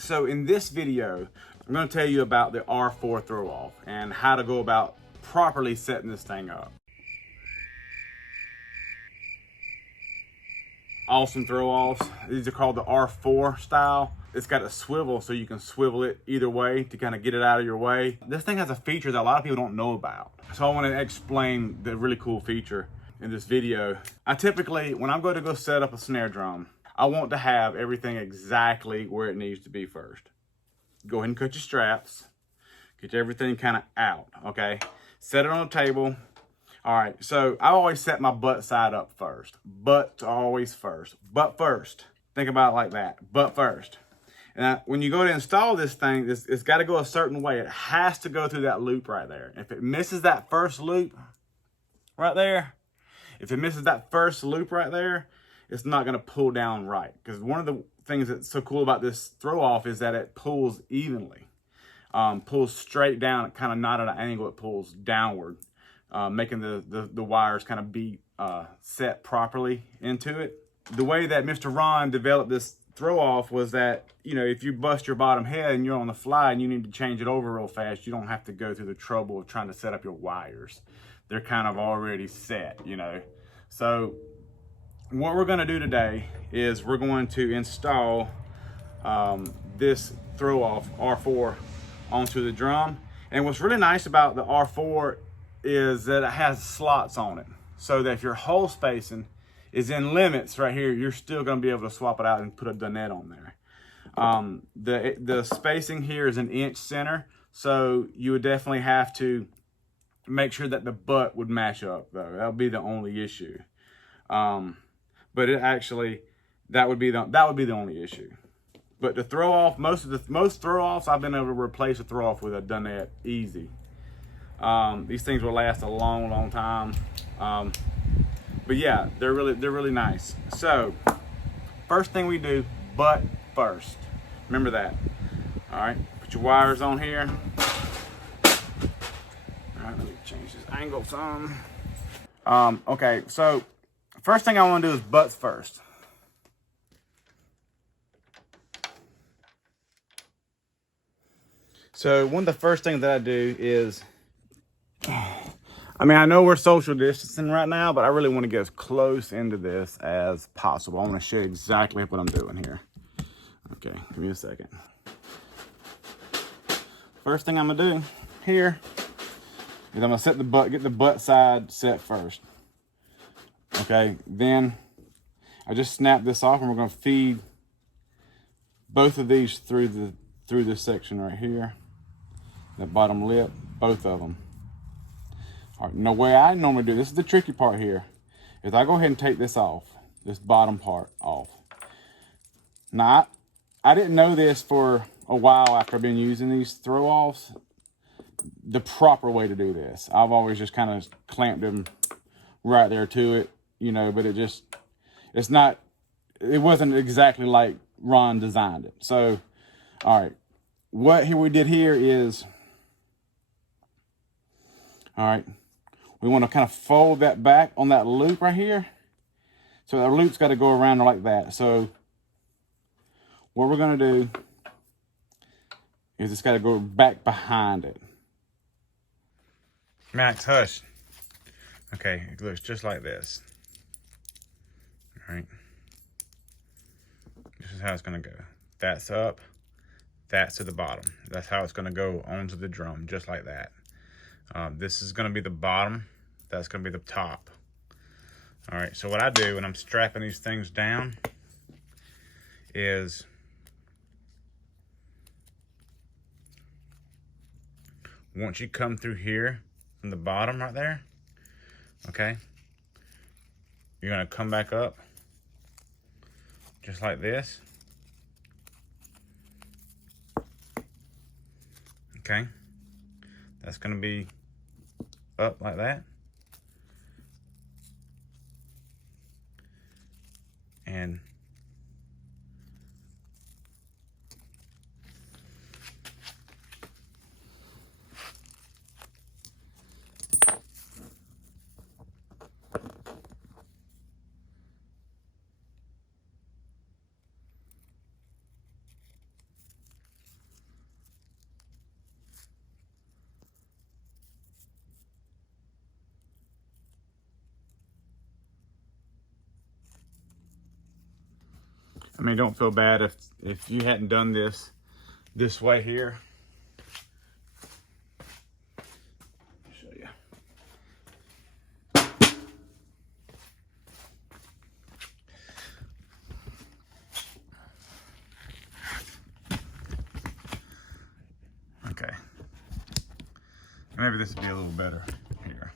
So in this video, I'm going to tell you about the R4 throw off and how to go about properly setting this thing up. Awesome throw offs. These are called the R4 style. It's got a swivel so you can swivel it either way to kind of get it out of your way. This thing has a feature that a lot of people don't know about. So I want to explain the really cool feature in this video. I typically, when I'm going to go set up a snare drum, I want to have everything exactly where it needs to be first. Go ahead and cut your straps. Get everything kind of out, okay? Set it on a table. All right, so I always set my butt side up first. Butt always first. Butt first. Think about it like that. Butt first. And when you go to install this thing, it's got to go a certain way. It has to go through that loop right there. If it misses that first loop right there, it's not going to pull down right. Because one of the things that's so cool about this throw off is that it pulls evenly. Pulls straight down, kind of not at an angle, it pulls downward. Making the wires kind of be set properly into it. The way that Mr. Ron developed this throw off was that, you know, if you bust your bottom head and you're on the fly and you need to change it over real fast, you don't have to go through the trouble of trying to set up your wires. They're kind of already set, you know. So what we're going to do today is we're going to install this throw off R4 onto the drum. And what's really nice about the R4 is that it has slots on it, so that if your hole spacing is in limits right here, you're still going to be able to swap it out and put a Dunnett on there. The spacing here is 1 inch center, so you would definitely have to make sure that the butt would match up, though. That would be the only issue. But it actually, that would be the only issue. But the throw off, most throw offs I've been able to replace a throw off with a Dunnett easy. These things will last a long time. But yeah, they're really nice. So first thing we do, butt first. Remember that. All right, put your wires on here. All right, let me change this angle some. Okay, so first thing I want to do is butts first. So one of the first things that I do is, I mean, I know we're social distancing right now, but I really want to get as close into this as possible. I want to show you exactly what I'm doing here. Okay, give me a second. First thing I'm gonna do here is I'm gonna set the butt, get the butt side set first. Okay, then I just snap this off, and we're gonna feed both of these through this section right here, that bottom lip, both of them. All right, now where I normally do, this is the tricky part here, is I go ahead and take this off, this bottom part off. Now, I didn't know this for a while after I've been using these throw offs, the proper way to do this. I've always just kind of clamped them right there to it, you know, but it wasn't exactly like Ron designed it. So, all right, what we did here is, all right, we want to kind of fold that back on that loop right here. So the loop's got to go around like that. So what we're going to do is it's got to go back behind it. Max, hush. Okay, it looks just like this. All right. This is how it's going to go. That's up. That's to the bottom. That's how it's going to go onto the drum, just like that. This is going to be the bottom. That's going to be the top. All right, so what I do when I'm strapping these things down is once you come through here from the bottom right there, okay, you're going to come back up just like this. Okay, that's going to be up like that. And I mean, don't feel bad if you hadn't done this way here. Show you. Okay. Maybe this would be a little better here.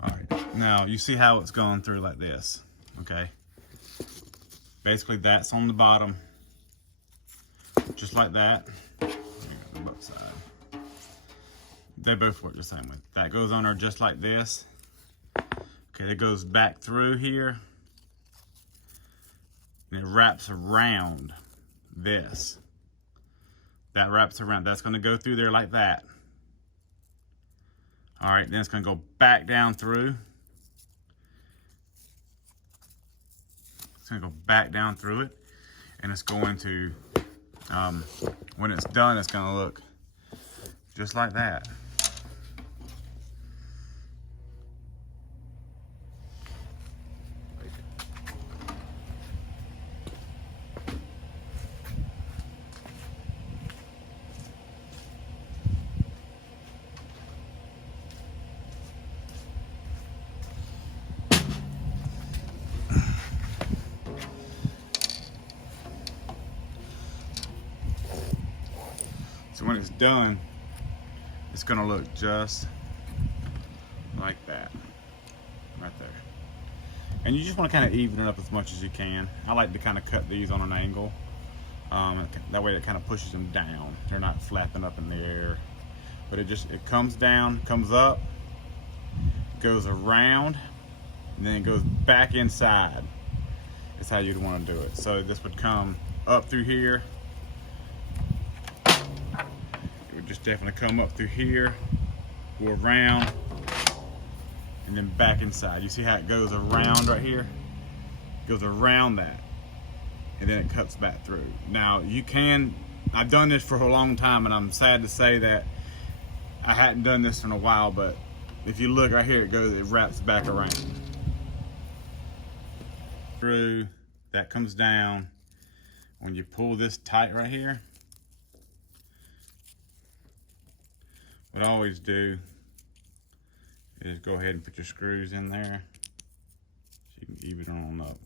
All right. Now you see how it's going through like this. Okay. Basically, that's on the bottom, just like that. The butt side. They both work the same way. That goes on there just like this. Okay, it goes back through here, and it wraps around this. That wraps around. That's going to go through there like that. All right, then it's going to go back down through. It's going to go back down through it, and it's going to, when it's done, it's going to look just like that. So when it's done, it's gonna look just like that, right there. And you just wanna kinda even it up as much as you can. I like to kinda cut these on an angle. That way it kinda pushes them down. They're not flapping up in the air. But it comes down, comes up, goes around, and then it goes back inside. That's how you'd wanna do it. So this would come up through here. Just definitely come up through here, go around, and then back inside. You see how it goes around right here? It goes around that, and then it cuts back through. Now you can, I've done this for a long time, and I'm sad to say that I hadn't done this in a while, but if you look right here, it wraps back around. Through, that comes down. When you pull this tight right here, what I always do is go ahead and put your screws in there so you can even it on up.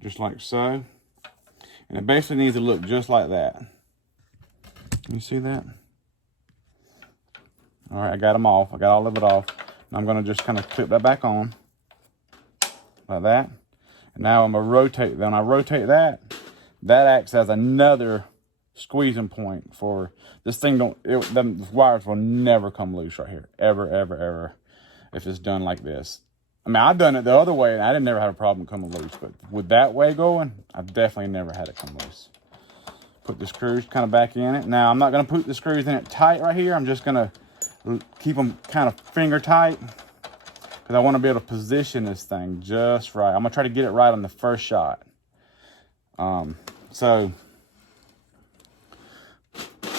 Just like so. And it basically needs to look just like that. You see that? All right, I got them off. I got all of it off. And I'm gonna just kind of clip that back on like that. And now I'm gonna rotate. When I rotate that, that acts as another squeezing point for this thing. The wires will never come loose right here, ever, ever, ever, if it's done like this. I mean, I've done it the other way, and I didn't never have a problem coming loose, but with that way going, I've definitely never had it come loose. Put the screws kind of back in it. Now, I'm not going to put the screws in it tight right here. I'm just going to keep them kind of finger tight because I want to be able to position this thing just right. I'm going to try to get it right on the first shot. So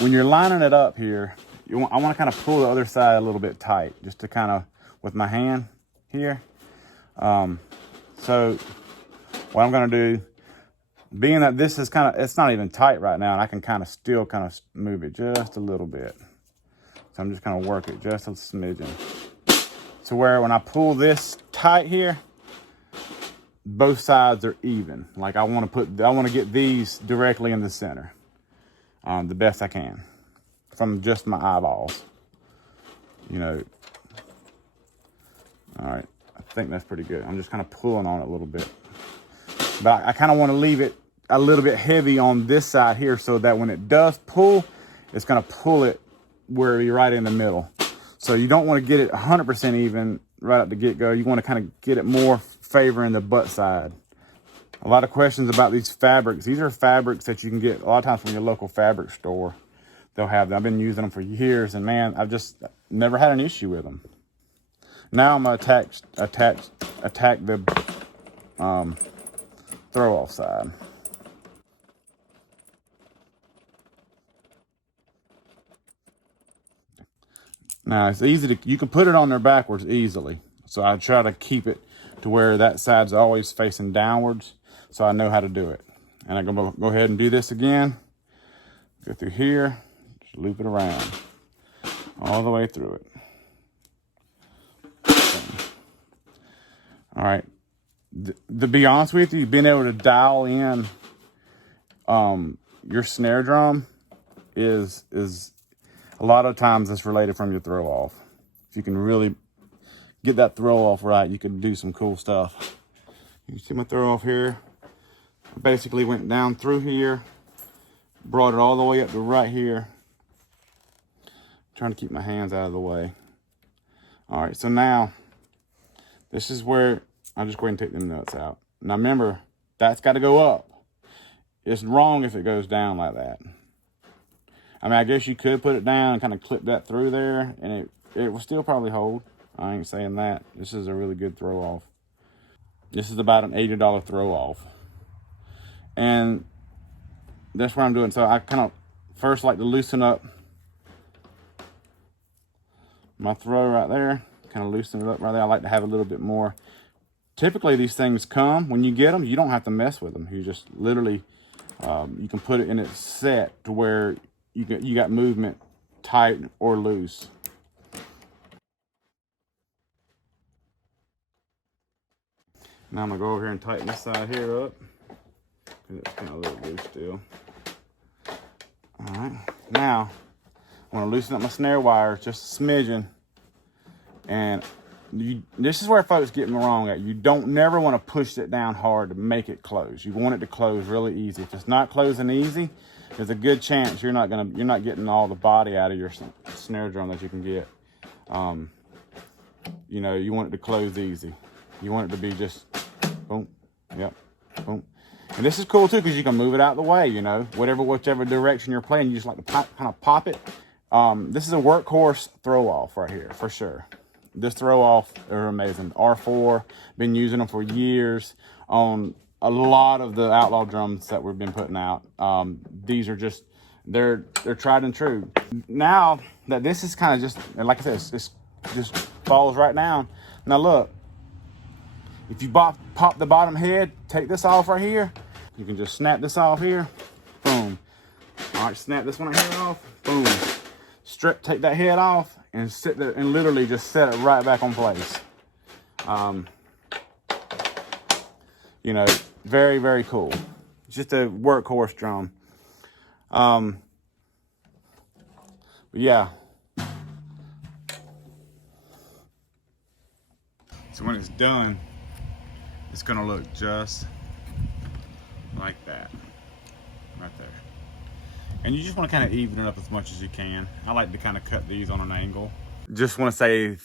when you're lining it up here, I want to kind of pull the other side a little bit tight, just to kind of, with my hand here. So what I'm going to do, being that this is kind of, it's not even tight right now, and I can kind of still kind of move it just a little bit. So I'm just going to work it just a smidgen. To where when I pull this tight here, both sides are even. Like I want to get these directly in the center, the best I can, from just my eyeballs. You know. All right, I think that's pretty good. I'm just kind of pulling on it a little bit, but I kind of want to leave it a little bit heavy on this side here, so that when it does pull, it's going to pull it where you're right in the middle. So you don't want to get it 100% even right at the get-go. You want to kind of get it more favoring the butt side. A lot of questions about these fabrics. These are fabrics that you can get a lot of times from your local fabric store. They'll have them. I've been using them for years, and man, I've just never had an issue with them. Now I'm going to attack the throw-off side. Now it's easy to, you can put it on there backwards easily. So I try to keep it to where that side's always facing downwards, so I know how to do it. And I'm gonna go ahead and do this again. Go through here, just loop it around, all the way through it. All right. To be honest with you, being able to dial in your snare drum is a lot of times it's related from your throw off. If you can really get that throw off right, you can do some cool stuff. You see my throw off here? I basically went down through here, brought it all the way up to right here. I'm trying to keep my hands out of the way. All right, so now this is where I'll just go ahead and take them nuts out. Now remember, that's got to go up. It's wrong if it goes down like that. I mean, I guess you could put it down and kind of clip that through there, and it will still probably hold. I ain't saying that. This is a really good throw off. This is about an $80 throw off. And that's what I'm doing. So I kind of first like to loosen up my throw right there. Kind of loosen it up right there. I like to have a little bit more. Typically these things come, when you get them, you don't have to mess with them. You just literally, you can put it in its set to where you got movement tight or loose. Now I'm gonna go over here and tighten this side here up. It's kind of a little loose still. All right, now I'm gonna loosen up my snare wires just a smidgen. And this is where folks get me wrong at. You don't never want to push it down hard to make it close. You want it to close really easy. If it's not closing easy, there's a good chance you're not getting all the body out of your snare drum that you can get. You know, you want it to close easy. You want it to be just boom, yep, boom. And this is cool too because you can move it out of the way. You know, whichever direction you're playing, you just like to kind of pop it. This is a workhorse throw off right here for sure. This throw off are amazing. R4, been using them for years on a lot of the outlaw drums that we've been putting out. These are just, they're tried and true. Now that this is kind of just, like I said, it's just falls right down. Now look, if you pop the bottom head, take this off right here, you can just snap this off here, boom. All right, snap this one right here off, boom. Take that head off and sit there and literally just set it right back on place. You know, very, very cool. It's just a workhorse drum. But yeah. So when it's done, it's gonna look just like that, right there. And you just want to kind of even it up as much as you can. I like to kind of cut these on an angle. Just want to say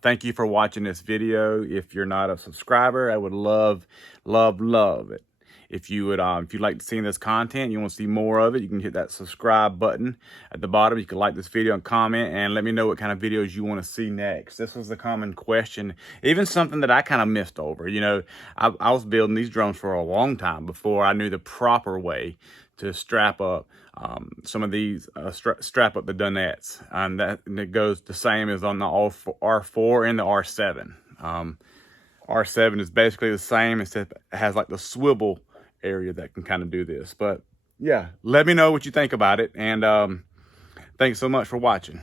thank you for watching this video. If you're not a subscriber, I would love it. If you would, if you'd like to see this content, you want to see more of it, you can hit that subscribe button at the bottom. You can like this video and comment and let me know what kind of videos you want to see next. This was a common question, even something that I kind of missed over. You know, I was building these drums for a long time before I knew the proper way to strap up some of these, strap up the Dunnetts. And it goes the same as on the R4 and the R7. R7 is basically the same, except it has like the swivel area that can kind of do this. But yeah, let me know what you think about it. And thanks so much for watching.